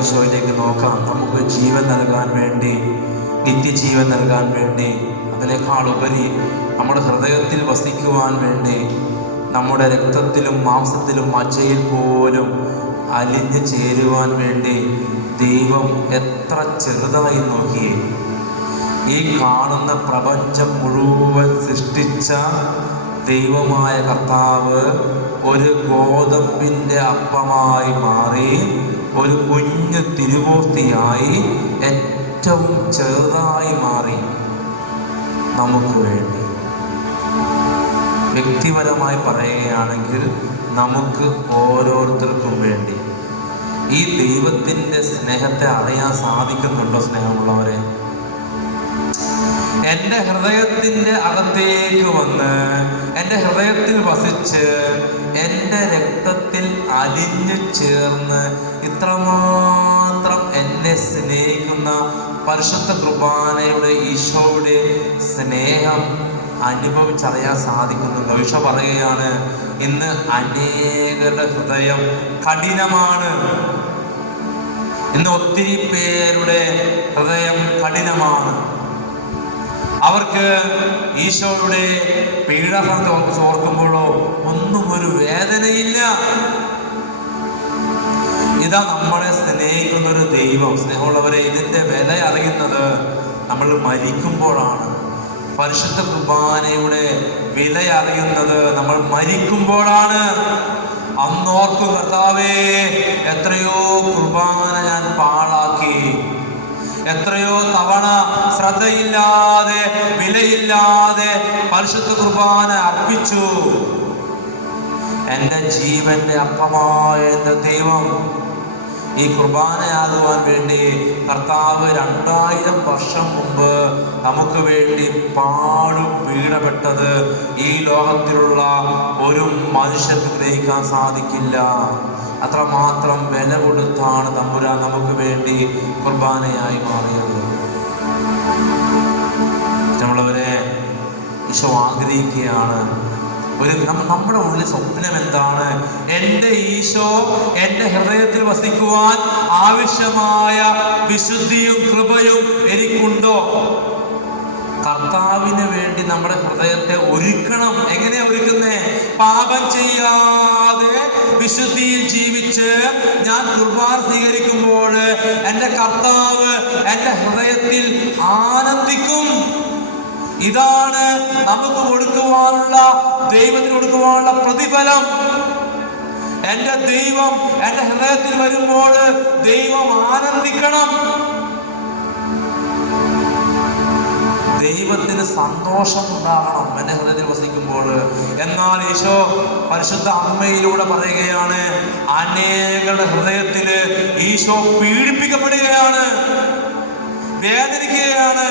ഈശോയിലേക്ക് നോക്കാം. നമുക്ക് ജീവൻ നൽകാൻ വേണ്ടി, നിത്യജീവൻ നൽകാൻ വേണ്ടി, അതിനേക്കാൾ ഉപരി നമ്മുടെ ഹൃദയത്തിൽ വസിക്കുവാൻ വേണ്ടി, നമ്മുടെ രക്തത്തിലും മാംസത്തിലും മജ്ജയിൽ പോലും അലിഞ്ഞു ചേരുവാൻ വേണ്ടി ദൈവം എത്ര ചെറുതായി നോക്കിയേ. ഈ കാണുന്ന പ്രപഞ്ചം മുഴുവൻ സൃഷ്ടിച്ച ദൈവമായ കർത്താവ് ഒരു ഗോതമ്പിൻ്റെ അപ്പമായി മാറി, ഒരു കുഞ്ഞു തിരുവോസ്തിയായി ഏറ്റവും ചെറുതായി മാറി നമുക്ക് വേണ്ടി. വ്യക്തിപരമായി പറയുകയാണെങ്കിൽ നമുക്ക് ഓരോരുത്തർക്കും വേണ്ടി ഈ ദൈവത്തിൻ്റെ സ്നേഹത്തെ അറിയാൻ സാധിക്കുന്നുണ്ടോ? സ്നേഹമുള്ളവരെ, എൻ്റെ ഹൃദയത്തിൻ്റെ അകത്തേക്ക് വന്ന് എൻ്റെ ഹൃദയത്തിൽ വസിച്ച് എൻ്റെ രക്തത്തിൽ അലിഞ്ഞു ചേർന്ന് ഇത്രമാത്രം എന്നെ സ്നേഹിക്കുന്ന പരിശുദ്ധ കുർബാനയുടെ ഈശോയുടെ സ്നേഹം അനുഭവിച്ചറിയാൻ സാധിക്കുന്നുണ്ടോ? ഈശോ പറയുകയാണ്, ഇന്ന് അനേകരുടെ ഹൃദയം കഠിനമാണ്. ഇന്ന് ഒത്തിരി പേരുടെ ഹൃദയം കഠിനമാണ്. അവർക്ക് ഈശോയുടെ പീഡാസനത്തെ ഓർക്കുമ്പോഴോ ഒന്നും ഒരു വേദനയില്ല. ഇതാ നമ്മളെ സ്നേഹിക്കുന്ന ഒരു ദൈവം. സ്നേഹമുള്ളവരെ, ഇതിൻ്റെ വില അറിയുന്നത് നമ്മൾ മരിക്കുമ്പോഴാണ്. പരിശുദ്ധ കുർബാനയുടെ വില അറിയുന്നത് നമ്മൾ മരിക്കുമ്പോഴാണ്. അന്നോർക്കും, കർത്താവേ, എത്രയോ കുർബാന ഞാൻ പാഴാക്കി, എത്രയോ തവണ ശ്രദ്ധയില്ലാതെ വിലയില്ലാതെ പരിശുദ്ധ കുർബാന അർപ്പിച്ചു. എൻ്റെ ജീവന്റെ അപ്പമായ എൻ്റെ ദൈവം ഈ കുർബാനയാകുവാൻ വേണ്ടി കർത്താവ് 2000 വർഷം മുമ്പ് നമുക്ക് വേണ്ടി പാടും പീഡപ്പെട്ടത് ഈ ലോകത്തിലുള്ള ഒരു മനുഷ്യർക്ക് ഗ്രഹിക്കാൻ സാധിക്കില്ല. അത്രമാത്രം വില കൊടുത്താണ് തമ്പുരാൻ നമുക്ക് വേണ്ടി കുർബാനയായി മാറിയത്. നമ്മളവരെ ഈശോ ആഗ്രഹിക്കുകയാണ്, നമ്മുടെ ഉള്ളിൽ സ്വപ്നം എന്താണ്? എൻ്റെ ഈശോ എൻ്റെ ഹൃദയത്തിൽ വസിക്കുവാൻ ആവശ്യമായ വിശുദ്ധിയും കൃപയും എനിക്കുണ്ടോ? കർത്താവിന് വേണ്ടി നമ്മുടെ ഹൃദയത്തെ ഒരുക്കണം. എങ്ങനെയാ ഒരുക്കുന്നേ? പാപം ചെയ്യാതെ വിശുദ്ധിയിൽ ജീവിച്ച് ഞാൻ കുർബാന സ്വീകരിക്കുമ്പോൾ എൻ്റെ കർത്താവ് എൻ്റെ ഹൃദയത്തിൽ ആനന്ദിക്കും. ഇതാണ് നമുക്ക് കൊടുക്കുവാനുള്ള, ദൈവത്തിന് കൊടുക്കുവാനുള്ള പ്രതിഫലം. എൻ്റെ ദൈവം എൻ്റെ ഹൃദയത്തിൽ വരുമ്പോൾ ദൈവം ആനന്ദിക്കണം. ദൈവത്തിന് സന്തോഷം ഉണ്ടാകണം എൻ്റെ ഹൃദയത്തിൽ വസിക്കുമ്പോൾ. എന്നാൽ ഈശോ പരിശുദ്ധ അമ്മയിലൂടെ പറയുകയാണ്, അനേകരുടെ ഹൃദയത്തിൽ ഈശോ പീഡിപ്പിക്കപ്പെടുകയാണ്, വേദനിക്കുകയാണ്,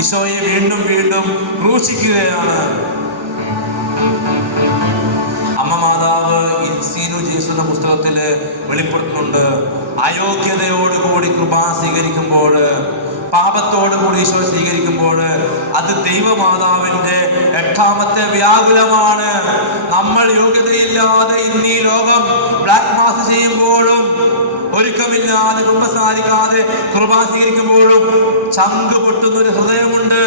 ഈശോയെ വീണ്ടും വീണ്ടും ക്രൂശിക്കുകയാണ്. അമ്മ മാതാവ് ഇൻസീനു ജീസുന്ന പുസ്തകത്തിൽ വെളിപ്പെടുത്തുന്നുണ്ട്, അയോഗ്യതയോടുകൂടി കുർബാന സ്വീകരിക്കുമ്പോൾ, പാപത്തോടുകൂടി ഈശോ സ്വീകരിക്കുമ്പോൾ അത് ദൈവമാതാവിൻ്റെ 8ാമത്തെ വ്യാകുലമാണ്. നമ്മൾ യോഗ്യതയില്ലാതെ ഇന്നീ ലോകം ബ്ലാക്ക് മാസ് ചെയ്യുമ്പോഴും, ഒരുക്കമില്ലാതെ കുമ്പസാരിക്കാതെ കുർബാന സ്വീകരിക്കുമ്പോഴും ചങ്ക് പൊട്ടുന്നൊരു ഹൃദയമുണ്ട്,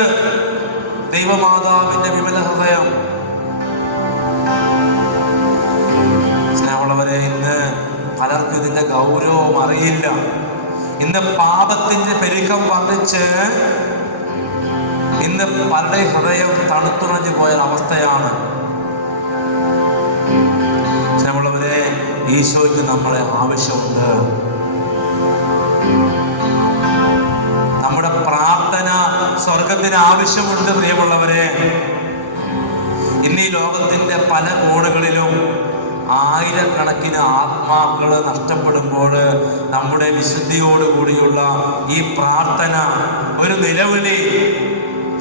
ദൈവമാതാവിൻ്റെ വിമല ഹൃദയം. സ്നേഹമുള്ളവരെ, ഇന്ന് പലർക്കും ഇതിൻ്റെ ഗൗരവം അറിയില്ല. ഇന്ന് പാപത്തിൻ്റെ പെരുക്കം വർദ്ധിച്ച് ഇന്ന് പലരുടെ ഹൃദയം തണുത്തുറഞ്ഞു പോയ അവസ്ഥയാണ്. സ്നേഹമുള്ളവരെ, ഈശോയ്ക്ക് നമ്മളെ ആവശ്യമുണ്ട്. നമ്മുടെ പ്രാർത്ഥന സ്വർഗത്തിന് ആവശ്യമുണ്ട്. പ്രിയമുള്ളവരെ, ഇന്ന് ഈ ലോകത്തിന്റെ പല കോണുകളിലും ആയിരക്കണക്കിന് ആത്മാക്കൾ നഷ്ടപ്പെടുമ്പോൾ നമ്മുടെ വിശുദ്ധിയോടുകൂടിയുള്ള ഈ പ്രാർത്ഥന, ഒരു നിലവിളി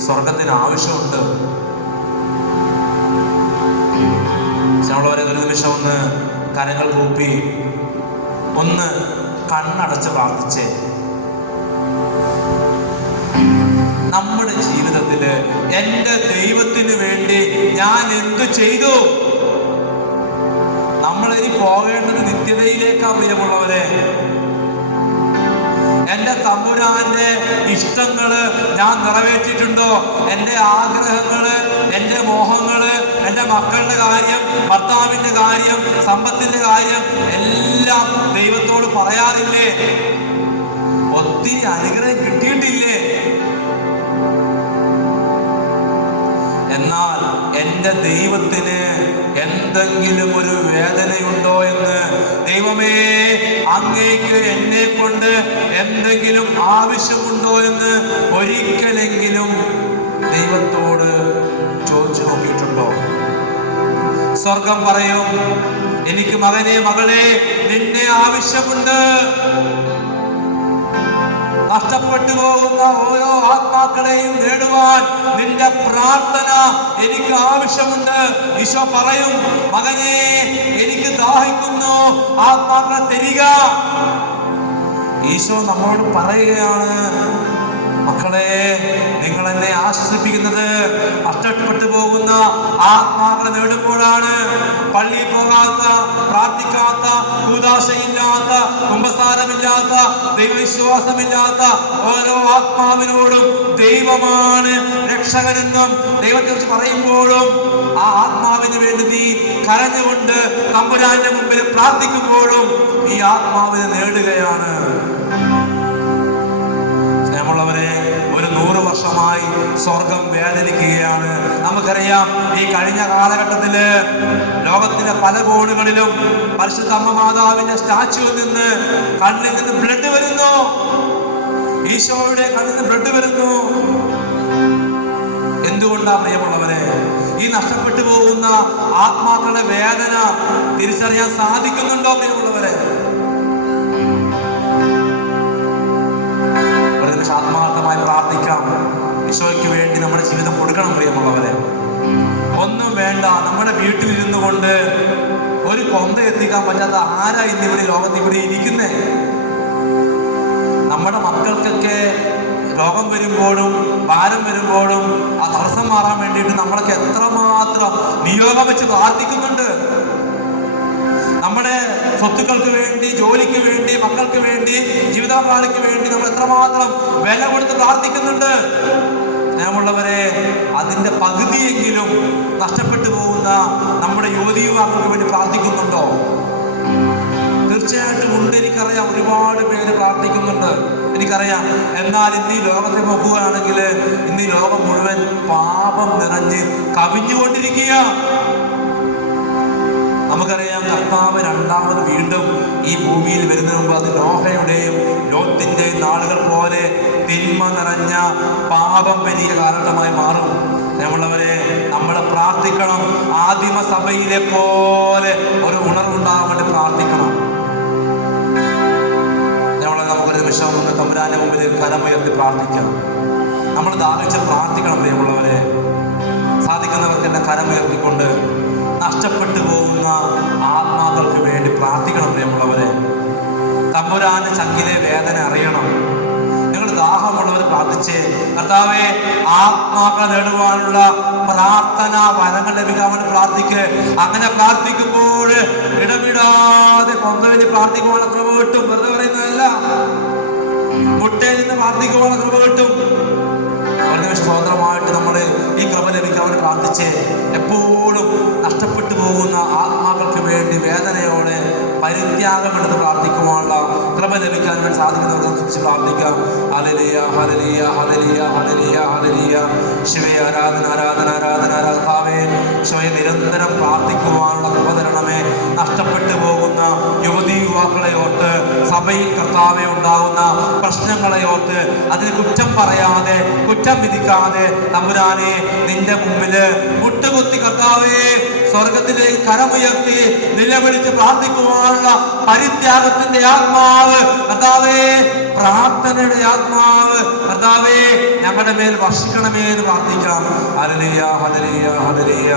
സ്വർഗത്തിന് ആവശ്യമുണ്ട്. ഒരു നിമിഷം ഒന്ന് കരങ്ങൾ കൂപ്പി ഒന്ന് കണ്ണടച്ച് പ്രാർത്ഥിച്ചേ. നമ്മുടെ ജീവിതത്തില് എൻ്റെ ദൈവത്തിന് വേണ്ടി ഞാൻ എന്തു ചെയ്തു? നമ്മളിനി പോകേണ്ടത് നിത്യതയിലേക്കാ പ്രിയമുള്ളവരെ. എൻ്റെ തമ്പുരാന്റെ ഇഷ്ടങ്ങള് ഞാൻ നിറവേറ്റിയിട്ടുണ്ടോ? എൻ്റെ ആഗ്രഹങ്ങള്, എൻ്റെ മോഹങ്ങള്, എൻ്റെ മക്കളുടെ കാര്യം, ഭർത്താവിന്റെ കാര്യം, സമ്പത്തിന്റെ കാര്യം എല്ലാം ദൈവത്തോട് പറയാറില്ലേ? ഒത്തിരി അനുഗ്രഹം കിട്ടിയിട്ടില്ലേ? എന്നാൽ എൻ്റെ ദൈവത്തിന് എന്തെങ്കിലും ഒരു വേദനയുണ്ടോ എന്ന്, ദൈവമേ അങ്ങേക്ക് എന്നെ കൊണ്ട് എന്തെങ്കിലും ആവശ്യമുണ്ടോ എന്ന് ഒരിക്കലെങ്കിലും ദൈവത്തോട് ചോദിച്ചു നോക്കിയിട്ടുണ്ടോ? സ്വർഗം പറയും, എനിക്ക് മകനെ മകളെ നിന്നെ ആവശ്യമുണ്ട്. നഷ്ടപ്പെട്ടു പോകുന്ന ഓരോ ആത്മാക്കളെയും നേടുവാൻ നിന്റെ പ്രാർത്ഥന എനിക്ക് ആവശ്യമുണ്ട്. ഈശോ പറയും, മകനെ എനിക്ക് ദാഹിക്കുന്നു, ആത്മാക്കളെ തരിക. ഈശോ നമ്മളോട് പറയുകയാണ്, മക്കളെ നിങ്ങൾ എന്നെ ആശ്വസിപ്പിക്കുന്നത് നഷ്ടപ്പെട്ടു പോകുന്ന ആത്മാക്കളെ നേടുമ്പോഴാണ്. പള്ളിയിൽ പോകാത്ത, പ്രാർത്ഥിക്കാത്ത, കൂദാശയില്ലാത്ത, കുമ്പസാരമില്ലാത്ത, ദൈവവിശ്വാസമില്ലാത്ത ഓരോ ആത്മാവിനോടും ദൈവമാണ് രക്ഷകനെന്നും ദൈവത്തെ കുറിച്ച് പറയുമ്പോഴും ആ ആത്മാവിന് വേണ്ടി നീ കരഞ്ഞുകൊണ്ട് തമ്പുരാന്റെ മുമ്പിൽ പ്രാർത്ഥിക്കുമ്പോഴും ഈ ആത്മാവിനെ നേടുകയാണ്. സ്നേഹമുള്ളവരെ, ഒരു 100 വർഷമായി സ്വർഗം വേദനിക്കുകയാണ്. നമുക്കറിയാം, ഈ കഴിഞ്ഞ കാലഘട്ടത്തില് ലോകത്തിന്റെ പല കോണുകളിലും പരിശുദ്ധ അമ്മ മാതാവിന്റെ സ്റ്റാച്ചുവിൽ നിന്ന് കണ്ണിൽ നിന്ന് ബ്ലഡ് വരുന്നു. ഈശോയുടെ കണ്ണിൽ നിന്ന് ബ്ലഡ് വരുന്നു. എന്തുകൊണ്ടാ പ്രിയമുള്ളവരെ? ഈ നഷ്ടപ്പെട്ടു പോകുന്ന ആത്മാക്കളുടെ വേദന തിരിച്ചറിയാൻ സാധിക്കുന്നുണ്ടോ പ്രിയമുള്ളവരെ? ആത്മാർത്ഥമായി പ്രാർത്ഥിക്കാം. ഈശോയ്ക്ക് വേണ്ടി നമ്മുടെ ജീവിതം കൊടുക്കണം പ്രിയമുള്ളവരെ. ഒന്നും വേണ്ട, നമ്മുടെ വീട്ടിലിരുന്നു കൊണ്ട് ഒരു കൊന്ത എത്തിക്കാൻ പറ്റാത്ത ആരാ ഇന്നിവിടെ ലോകത്തിവിടെ ഇരിക്കുന്നേ? നമ്മുടെ മക്കൾക്കൊക്കെ രോഗം വരുമ്പോഴും ഭാരം വരുമ്പോഴും ആ തടസ്സം മാറാൻ വേണ്ടിയിട്ട് നമ്മളൊക്കെ എത്രമാത്രം നിയോഗം വെച്ച് പ്രാർത്ഥിക്കുന്നുണ്ട്. നമ്മുടെ സ്വത്തുക്കൾക്ക് വേണ്ടി, ജോലിക്ക് വേണ്ടി, മക്കൾക്ക് വേണ്ടി, ജീവിതകാലയ്ക്ക് വേണ്ടി നമ്മൾ എത്രമാത്രം വില കൊടുത്ത് പ്രാർത്ഥിക്കുന്നുണ്ട്. സ്നേഹമുള്ളവരെ, അതിന്റെ പകുതിയെങ്കിലും നഷ്ടപ്പെട്ടു പോകുന്ന നമ്മുടെ യുവതി യുവാക്കൾക്ക് വേണ്ടി പ്രാർത്ഥിക്കുന്നുണ്ടോ? തീർച്ചയായിട്ടും ഉണ്ട്. എനിക്കറിയാം, ഒരുപാട് പേര് പ്രാർത്ഥിക്കുന്നുണ്ട്, എനിക്കറിയാം. എന്നാൽ ഇന്ന് ഈ ലോകത്തെ നോക്കുകയാണെങ്കിൽ ഇന്ന് ഈ ലോകം മുഴുവൻ പാപം നിറഞ്ഞ് കവിഞ്ഞുകൊണ്ടിരിക്കുക. നമുക്കറിയാം, കർത്താവ് രണ്ടാമത് വീണ്ടും ഈ ഭൂമിയിൽ വരുന്നതിന് മുമ്പ് അത് നോഹയുടെയും ലോത്തിന്റെയും നാളുകൾ പോലെ തിന്മ നിറഞ്ഞ പാപം വലിയ കാരണമായി മാറും. നമ്മളവരെ നമ്മൾ പ്രാർത്ഥിക്കണം. ആദിമ സഭയിലെ പോലെ ഒരു ഉണർവുണ്ടാകാൻ വേണ്ടി പ്രാർത്ഥിക്കണം. നമുക്കൊരു നിമിഷം ഒന്ന് തമ്പുരാന്റെ മുമ്പിൽ കരമുയർത്തി പ്രാർത്ഥിക്കാം. നമ്മൾ ദാഹിച്ച് പ്രാർത്ഥിക്കണം പ്രിയമുള്ളവരെ. സാധിക്കുന്നവർക്ക് എന്നെ കരമുയർത്തിക്കൊണ്ട് നഷ്ടപ്പെട്ടു പോകുന്ന ആത്മാക്കൾക്ക് വേണ്ടി പ്രാർത്ഥിക്കണം പ്രിയമുള്ളവരെ. തമ്പുരാന്റെ ചങ്കിലെ വേദന അറിയണം. നിങ്ങൾ ദാഹമുള്ളവർ പ്രാർത്ഥിച്ചേ, കർത്താവേ ആത്മാക്കളെ നേടുവാനുള്ള പ്രാർത്ഥന വരങ്ങൾ ലഭിക്കാൻ വേണ്ടി പ്രാർത്ഥിക്ക്. അങ്ങനെ പ്രാർത്ഥിക്കുമ്പോൾ ഇടവിടാതെ കൊന്തവലി പ്രാർത്ഥിക്കുവാൻ കൃപ കിട്ടും. വെറുതെ പറയുന്നതല്ല, മുട്ടയിൽ നിന്ന് പ്രാർത്ഥിക്കുവാൻ കൃപ കിട്ടും. സ്വതന്ത്രമായിട്ട് നമ്മൾ ഈ കൃപ ലഭിക്കാൻ വേണ്ടി പ്രാർത്ഥിച്ച് എപ്പോഴും നഷ്ടപ്പെട്ടു പോകുന്ന ആത്മാക്കൾക്ക് വേണ്ടി വേദനയോടെ പരിത്യാഗമെടുത്ത് പ്രാർത്ഥിക്കുവാനുള്ള കൃപ ലഭിക്കാൻ വേണ്ടി സാധിക്കുന്നവർക്ക് പ്രാർത്ഥിക്കാം. Hallelujah hallelujah hallelujah hallelujah hallelujah. ശിവേ ആരാധന ആരാധന ആരാധന ആരാധനാവേ. ശിവയെ നിരന്തരം പ്രാർത്ഥിക്കുവാനുള്ള കൃപ തരണമേ. നഷ്ടപ്പെട്ടു പോകുന്ന യുവതി യുവാക്കളെ ഓർത്ത്, സഭയിൽ കർത്താവെ ഉണ്ടാകുന്ന പ്രശ്നങ്ങളെ ഓർത്ത് അതിന് കുറ്റം പറയാതെ, കുറ്റം വിധിക്കാതെ തമ്പുരാനെ നിന്റെ മുമ്പില് മുട്ടുകുത്തി കർത്താവേ സ്വർഗത്തിലേക്ക് കരമുയർത്തി നിലവിളിച്ച് പ്രാർത്ഥിക്കുവാനുള്ള പരിത്യാഗത്തിന്റെ ആത്മാവ് കർത്താവേ, പ്രാർത്ഥനയുടെ ആത്മാവ് കർത്താവേ ഞങ്ങളുടെ മേൽ വർഷിക്കണമേ എന്ന് പ്രാർത്ഥിക്കാം. Hallelujah hallelujah hallelujah.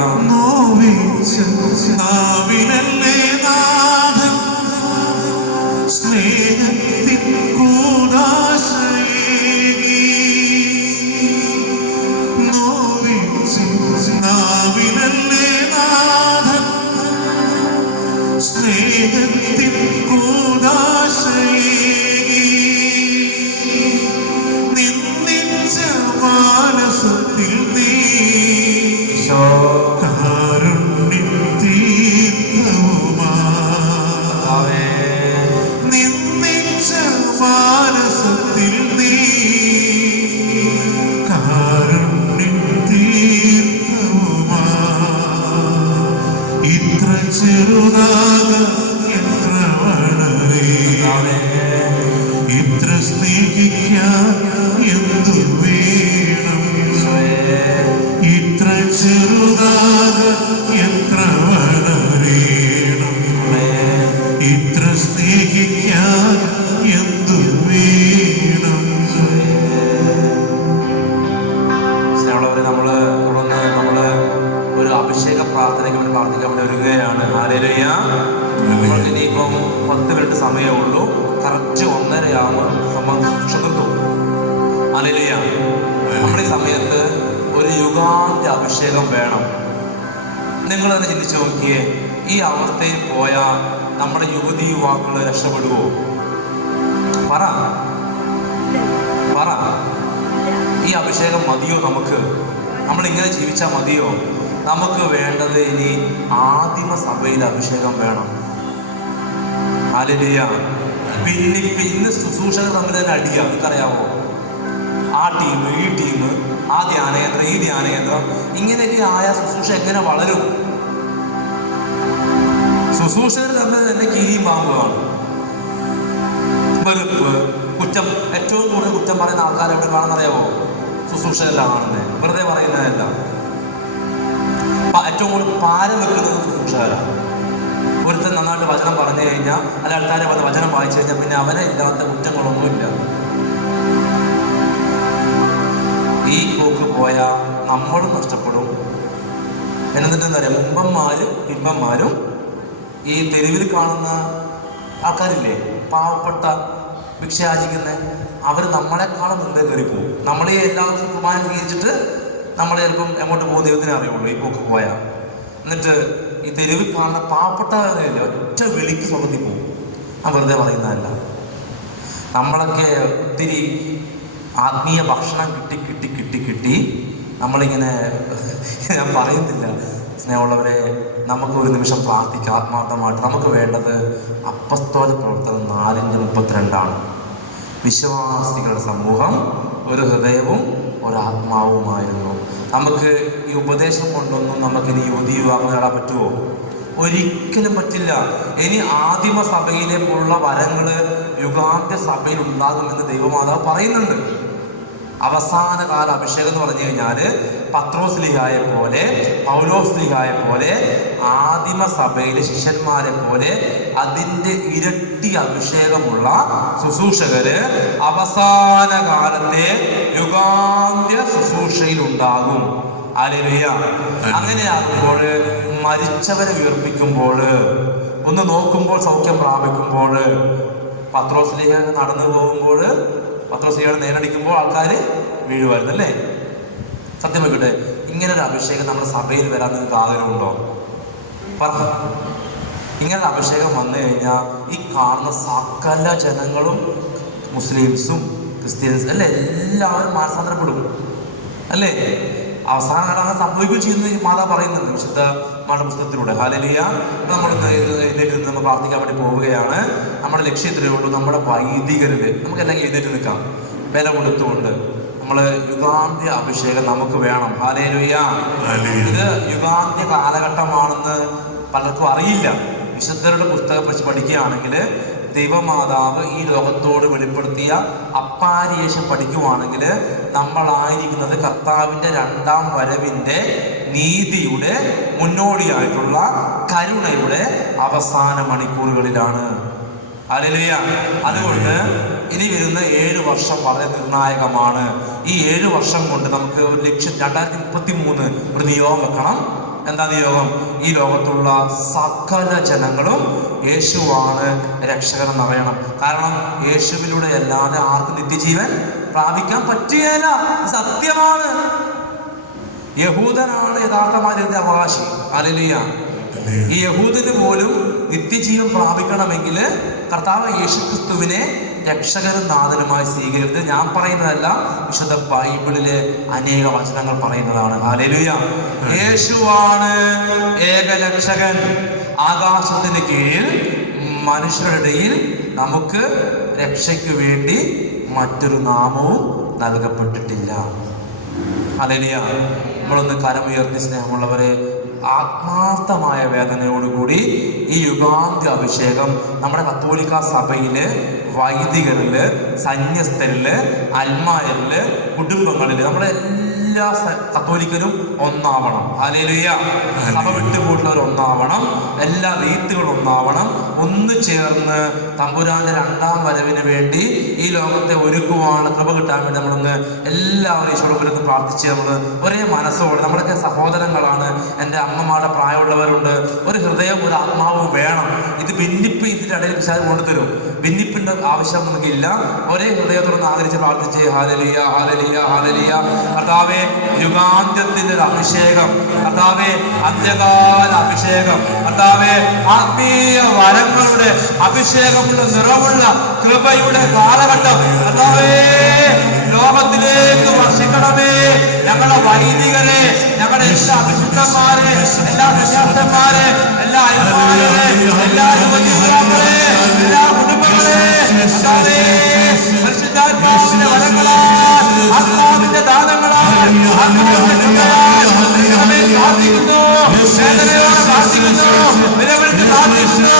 സ്നേഹത്തിൻ കൂദാശയേകി നോവിച്ച് നാവിനല്ലേ നാഥൻ. സ്നേഹത്തിൻ കൂദാശയേകി അഭിഷേകം വേണം. നിങ്ങൾ തന്നെ ചിന്തിച്ചു നോക്കിയേ, ഈ അവസ്ഥയിൽ പോയാൽ നമ്മുടെ യുവതി യുവാക്കൾ രക്ഷപ്പെടുവോ? പറ. ഈ അഭിഷേകം മതിയോ നമുക്ക്? നമ്മളിങ്ങനെ ജീവിച്ചാൽ മതിയോ? നമുക്ക് വേണ്ടത് ഇനി ആദിമ സഭയിൽ അഭിഷേകം വേണം. ഹല്ലേലൂയ. പിന്നെ ശുശ്രൂഷകർ തമ്മിൽ തന്നെ അടിയാ, നിങ്ങൾക്കറിയാമോ? ആ ടീം, ഈ ടീം, ആ ധ്യാനകേന്ദ്രം, ഈ ധ്യാനകേന്ദ്രം, ഇങ്ങനെയൊക്കെ ആയ ശുശ്രൂഷ എങ്ങനെ വളരും? ശുശ്രൂഷകർ തമ്മിൽ തന്നെ കീരിയും പാമ്പുമാണ്. വെറുപ്പ്, കുറ്റം. ഏറ്റവും കൂടുതൽ കുറ്റം പറയുന്ന ആൾക്കാർ എവിടെ കാണുന്നറിയാവോ? ശുശ്രൂഷകരെല്ലാം കാണുന്നത്. വെറുതെ പറയുന്നതല്ല. ഏറ്റവും കൂടുതൽ പാര വെക്കുന്നത് ശുശ്രൂഷകരാണ്. ഒരുത്തൻ നന്നായിട്ട് വചനം പറഞ്ഞു കഴിഞ്ഞാൽ, അല്ല ആൾക്കാരെ വന്ന് വചനം വായിച്ചു കഴിഞ്ഞാൽ പിന്നെ അവനെ ഇല്ലാത്ത കുറ്റങ്ങളൊന്നുമില്ല. ഈ പോക്ക് പോയാൽ നമ്മളും നഷ്ടപ്പെടും. എന്നിട്ടെന്താ പറയുക, മുമ്പന്മാരും പിമ്പന്മാരും ഈ തെരുവിൽ കാണുന്ന ആൾക്കാരില്ലേ, പാവപ്പെട്ട ഭിക്ഷയാചിക്കുന്ന, അവർ നമ്മളെക്കാളും മുമ്പേ കയറിപ്പോവും. നമ്മളെ എല്ലാ ദിവസവും കുർബാന സ്വീകരിച്ചിട്ട് നമ്മൾ ചിലപ്പം എങ്ങോട്ട് പോകുന്ന ദൈവത്തിനെ അറിയുള്ളൂ ഈ പോക്ക് പോയാൽ. എന്നിട്ട് ഈ തെരുവിൽ കാണുന്ന പാവപ്പെട്ടവരല്ല ഒറ്റ വിളിക്ക് സ്വർഗത്തിൽ പോകും. ആ വെറുതെ പറയുന്നതല്ല. നമ്മളൊക്കെ ഒത്തിരി ആത്മീയ ഭക്ഷണം കിട്ടി നമ്മളിങ്ങനെ ഞാൻ പറയുന്നില്ല സ്നേഹമുള്ളവരെ, നമുക്ക് ഒരു നിമിഷം പ്രാർത്ഥിക്കാം ആത്മാർത്ഥമായിട്ട്. നമുക്ക് വേണ്ടത് അപ്പസ്തോല പ്രവർത്തനം 4:32 വിശ്വാസികളുടെ സമൂഹം ഒരു ഹൃദയവും ഒരാത്മാവുമായിരുന്നു. നമുക്ക് ഈ ഉപദേശം കൊണ്ടൊന്നും നമുക്കിനി യുവതി യുവാക്കൾ നേടാൻ പറ്റുമോ? ഒരിക്കലും പറ്റില്ല. ഇനി ആദിമ സഭയിലെ പോലുള്ള വരങ്ങള് യുഗാന്ത്യ സഭയിൽ ഉണ്ടാകുമെന്ന് ദൈവമാതാവ് പറയുന്നുണ്ട്. അവസാന കാല അഭിഷേകം എന്ന് പറഞ്ഞു കഴിഞ്ഞാല് പത്രോസ്ലിഹായെ പോലെ, പൗലോസ്ലിഹായെ പോലെ, ആദിമ സഭയിലെ ശിഷ്യന്മാരെ പോലെ അതിൻ്റെ ഇരട്ടി അഭിഷേകമുള്ള ശുശ്രൂഷകര് അവസാന കാലത്തെ യുഗാന്ത്യ ശുശ്രൂഷയിൽ ഉണ്ടാകും. ഹല്ലേലൂയ. അങ്ങനെയാകുമ്പോൾ മരിച്ചവരെ ഉയർപ്പിക്കുമ്പോൾ, ഒന്ന് നോക്കുമ്പോൾ സൗഖ്യം പ്രാപിക്കുമ്പോൾ, പത്രോസ്ലിഹ നടന്നു പോകുമ്പോൾ, പത്രോസ്ലിഹയുടെ നേരടിക്കുമ്പോൾ ആൾക്കാർ വീഴുമായിരുന്നു അല്ലേ? സത്യം വെക്കട്ടെ, ഇങ്ങനൊരു അഭിഷേകം നമ്മുടെ സഭയിൽ വരാൻ നിങ്ങൾക്ക് ആഗ്രഹമുണ്ടോ? പറഞ്ഞു. ഇങ്ങനൊരു അഭിഷേകം വന്നു കഴിഞ്ഞാൽ ഈ കാണുന്ന സകല ജനങ്ങളും, മുസ്ലിംസും ക്രിസ്ത്യൻസും അല്ലേ, എല്ലാവരും മാനസാന്തരപ്പെടും അല്ലേ? അവസാന കാലം സംഭവിക്കുകയും ചെയ്യുന്ന മാതാ പറയുന്നുണ്ട് വിശുദ്ധ പുസ്തകത്തിലൂടെ. ഹല്ലേലൂയ. നമ്മൾ എഴുന്നേറ്റ് നമ്മൾ പ്രാർത്ഥിക്കാൻ വേണ്ടി പോവുകയാണ്. നമ്മുടെ ലക്ഷ്യത്തിലേ ഉള്ളൂ. നമ്മുടെ വൈദികരിൽ നമുക്കെല്ലാം എഴുന്നേറ്റ് നിൽക്കാം, വില കൊടുത്തുകൊണ്ട്. നമ്മൾ യുഗാന്ത്യ അഭിഷേകം നമുക്ക് വേണം. ഹല്ലേലൂയ. ഇത് യുഗാന്ത്യ കാലഘട്ടമാണെന്ന് പലർക്കും അറിയില്ല. വിശുദ്ധരുടെ പുസ്തകം വെച്ച് പഠിക്കുകയാണെങ്കിൽ, ദൈവമാതാവ് ഈ ലോകത്തോട് വെളിപ്പെടുത്തിയ അപ്പാരിയേഷൻ പഠിക്കുവാണെങ്കിൽ നമ്മളായിരിക്കുന്നത് കർത്താവിൻ്റെ 2ാം വരവിൻ്റെ നീതിയുടെ മുന്നോടിയായിട്ടുള്ള കരുണയുടെ അവസാന മണിക്കൂറുകളിലാണ്. ഹല്ലേലൂയ. അതുകൊണ്ട് ഇനി വരുന്ന 7 വർഷം വളരെ നിർണായകമാണ്. ഈ 7 വർഷം കൊണ്ട് നമുക്ക് ഒരു ലക്ഷ്യം, 2033 ഒരു നിയോഗം വെക്കണം. എന്താ നിയോഗം? ഈ ലോകത്തുള്ള സകല ജനങ്ങളും യേശുവാണ് രക്ഷകനെന്ന് അറിയണം. കാരണം യേശുവിലൂടെ അല്ലാതെ ആർക്കും നിത്യജീവൻ പ്രാപിക്കാൻ പറ്റുകയില്ല. സത്യമാണ്. യഹൂദനാണ് യഥാർത്ഥമായ അവകാശി. ഹല്ലേലൂയ. ഈ യഹൂദന് പോലും നിത്യജീവൻ പ്രാപിക്കണമെങ്കിൽ കർത്താവ് യേശുക്രിസ്തുവിനെ രക്ഷകനും നാഥനുമായി സ്വീകരിച്ചത് ഞാൻ പറയുന്നതല്ല, വിശുദ്ധ ബൈബിളിലെ അനേക വചനങ്ങൾ പറയുന്നതാണ്. ഹല്ലേലൂയ. യേശുവാണ് ഏകരക്ഷകൻ. ആകാശത്തിന് കീഴിൽ മനുഷ്യരുടെ ഇടയിൽ നമുക്ക് രക്ഷയ്ക്ക് വേണ്ടി മറ്റൊരു നാമവും നൽകപ്പെട്ടിട്ടില്ല. ഹല്ലേലൂയ. നമ്മളൊന്ന് കരമുയർത്തി സ്നേഹമുള്ളവരെ, ആത്മാർത്ഥമായ വേദനയോടുകൂടി ഈ യുഗാന്ത്യ അഭിഷേകം നമ്മുടെ കത്തോലിക്ക സഭയില്, വൈദികരില്, സന്യസ്തരില്, അൽമായരില്, കുടുംബങ്ങളില്, നമ്മുടെ എല്ലാ കത്തോലിക്കരും ഒന്നാവണം. ഹല്ലേലൂയ. സഭ വിട്ടുകൂടുന്നവർ ഒന്നാവണം. എല്ലാ റീത്തുകളും ഒന്നാവണം. ഒന്ന് ചേർന്ന് തമ്പുരാന്റെ 2ാം വരവിന് വേണ്ടി ഈ ലോകത്തെ ഒരുക്കുവാണ് കൃപ കിട്ടാൻ വേണ്ടി നമ്മളൊന്ന് എല്ലാവരും ഈശോയോട് പ്രാർത്ഥിച്ച് നമ്മൾ ഒരേ മനസ്സോടെ, നമ്മളൊക്കെ സഹോദരങ്ങളാണ്. എൻ്റെ അമ്മമാരുടെ പ്രായമുള്ളവരുണ്ട്. ഒരു ഹൃദയം, ഒരു ആത്മാവും വേണം. ഇത് ഭിന്നിപ്പ് ഇതിൻ്റെ ഇടയിൽ വിശാലം കൊണ്ടുതരും. ഭിന്നിപ്പിന്റെ ആവശ്യം നമുക്കില്ല. ഒരേ ഹൃദയത്തോടൊന്ന് ആഗ്രഹിച്ച് പ്രാർത്ഥിച്ച് ഹല്ലേലൂയ ഹല്ലേലൂയ ഹല്ലേലൂയ. കർത്താവേ, യുഗാന്ത്യത്തിന്റെ ഒരു അഭിഷേകം, കർത്താവേ, അന്ത്യകാല അഭിഷേകം, കർത്താവേ, ആത്മീയ വരങ്ങളുടെ അഭിഷേകമുള്ള നിറവുള്ള കൃപയുടെ കാലഘട്ടം കർത്താവേ ലോകത്തിലേക്ക് വർഷിക്കണമേ. ഞങ്ങളുടെ വൈദികരെ, ഞങ്ങളുടെ എല്ലാ അഭിഷിക്തന്മാരെ, എല്ലാ സന്യാസന്മാരെ, എല്ലാ അയൽമാരെ, എല്ലാ യുവജീവികളെ, എല്ലാ കുടുംബങ്ങളെ പരിശുദ്ധാത്മാവിന്റെ വരങ്ങളാൽ, ആത്മാവിന്റെ ദാനങ്ങളാൽ, ആത്മാവിന്റെ കൃപയാൽ പ്രാർത്ഥിക്കുന്നു. വേദനയോടെ പ്രാർത്ഥിക്കുന്നു, വിലവിളിച്ച് പ്രാർത്ഥിക്കുന്നു.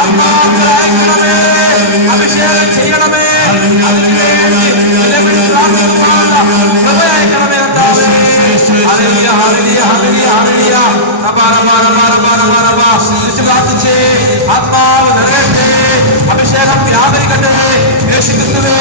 ആത്മാവിനെ അഭിഷേകം ചെയ്യണമേ. അതിനുവേണ്ടി വിലവിളിച്ച് പ്രാർത്ഥിക്കുവാനുള്ള കൃപ അയക്കണമേ. Hallelujah hallelujah hallelujah hallelujah. പ്രാർത്ഥിച്ചേ, ആത്മാവ് നിറയട്ടെ, അഭിഷേകം വ്യാപരിക്കട്ടെ. യേശുക്രിസ്തുവേ,